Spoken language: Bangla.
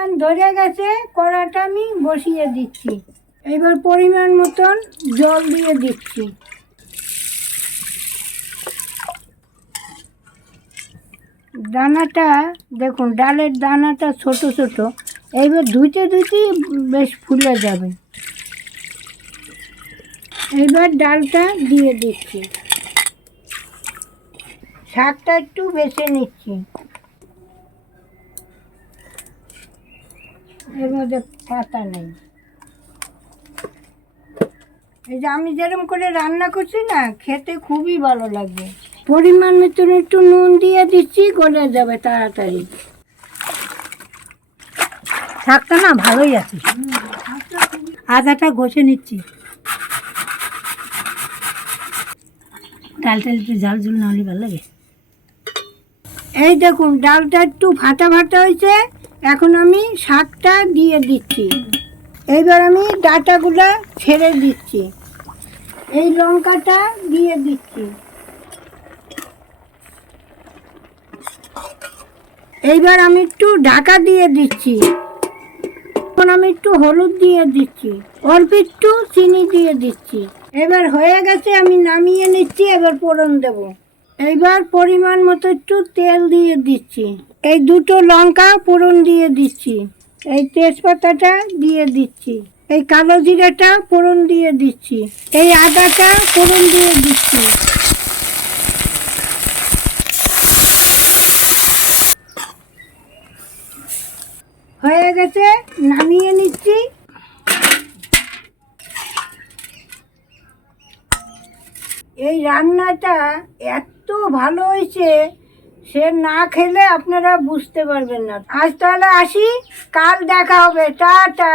পরিমাণ ধরে গেছে, কড়াটা আমি বসিয়ে দিচ্ছি। এবার পরিমাণ মতন জল দিয়ে দিচ্ছি। দানাটা দেখুন, ডালের দানাটা ছোট ছোট, এইবার ধুইতে ধুইতে বেশ ফুলে যাবে। এইবার ডালটা দিয়ে দিচ্ছি, শাকটা একটু বেছে নিচ্ছি। এর মধ্যে পাতা নেই। এই যে আমি যেরকম করে রান্না করছি না, খেতে খুবই ভালো লাগবে। পরিমাণ মতন একটু নুন দিয়ে দিচ্ছি, গলে যাবে তাড়াতাড়ি। শাকটা না ভালোই আছে। আদাটা ঘষে নিচ্ছি। ডালটা একটু ঝাল ঝুল না হলে ভালো লাগে। এই দেখুন, ডালটা একটু ভাটা ভাটা হয়েছে। এখন আমি শাকটা দিয়ে দিচ্ছি। এইবার আমি ডাঁটাগুলো ছেড়ে দিচ্ছি। এই লঙ্কাটা দিয়ে দিচ্ছি। এইবার আমি একটু ঢাকা দিয়ে দিচ্ছি। এখন আমি একটু হলুদ দিয়ে দিচ্ছি, অল্প একটু চিনি দিয়ে দিচ্ছি। এবার হয়ে গেছে, আমি নামিয়ে নিচ্ছি। এবার ফোড়ন দেব। এইবার পরিমাণ মতো একটু তেল দিয়ে দিচ্ছি। এই দুটো লঙ্কা ফোড়ন দিয়ে দিচ্ছি। এই তেজপাতাটা দিয়ে দিচ্ছি। এই কালো জিরাটা ফোড়ন দিয়ে দিচ্ছি। এই আদাটা ফোড়ন দিয়ে দিচ্ছি। হয়ে গেছে, নামিয়ে নিচ্ছি। এই রান্নাটা এত ভালো হয়েছে, সে না খেলে আপনারা বুঝতে পারবেন না। আজ তাহলে আসি, কাল দেখা হবে। টাটা।